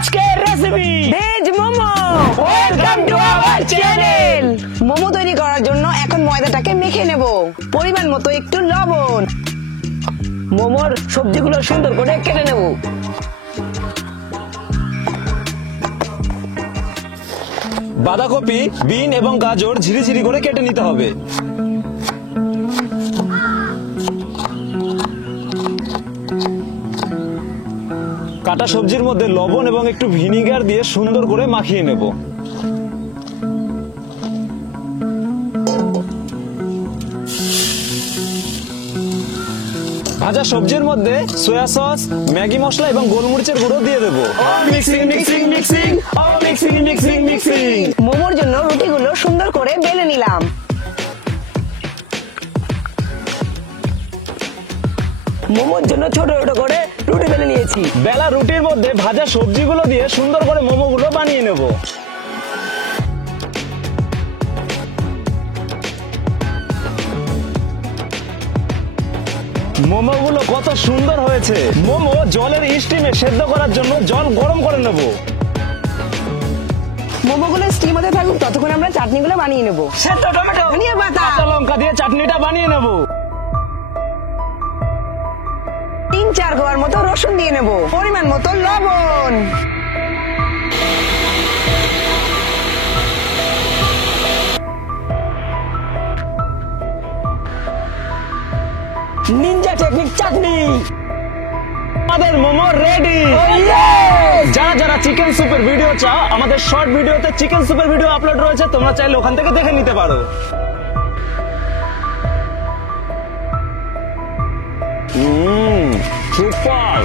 আজকের recipe veg momo. Welcome to our channel. Momo তৈরি করার জন্য এখন ময়দাটাকে মেখে নেব। পরিমাণ মতো একটু লবণ। মোমোর সবজিগুলো সুন্দর করে কেটে নেব। বাঁধাকপি, বিন এবং গাজর ঝিরিঝিরি করে কেটে নিতে হবে। কাটা সবজির মধ্যে লবণ এবং একটু ভিনিগার দিয়ে সুন্দর করে মাখিয়ে নেব। ভাজা সবজির মধ্যে সয়া সস, ম্যাগি মশলা এবং গোলমরিচের গুঁড়ো দিয়ে দেবো। Mixing mixing mixing mixing mixing mixing. মোমোর জন্য রুটিগুলো সুন্দর করে বেলে নিলাম। মোমোর জন্য ছোট ছোট করে রুটি বেলে নিয়েছি। বেলা রুটির মধ্যে ভাজা সবজিগুলো দিয়ে সুন্দর করে মোমোগুলো বানিয়ে নেব। মোমোগুলো কত সুন্দর হয়েছে। মোমো জলের স্টিমে সেদ্ধ করার জন্য জল গরম করে নেব। মোমোগুলো স্টিম হতে থাকুক, ততক্ষণ আমরা চাটনিগুলো বানিয়ে নেব। সেদ্ধ টমেটো, ধনিয়া পাতা, কাঁচা লঙ্কা দিয়ে চাটনিটা বানিয়ে নেব। 3-4 কোয়ার মতো রসুন দিয়ে নেব। পরিমাণ মতো লবণ। নিনজা টেকনিক চাটনি। আমাদের মোমো রেডি। যারা যারা চিকেন স্যুপের ভিডিও চাও, আমাদের শর্ট ভিডিওতে চিকেন স্যুপের ভিডিও আপলোড রয়েছে, তোমরা চাইলে ওখান থেকে দেখে নিতে পারো। সুপার।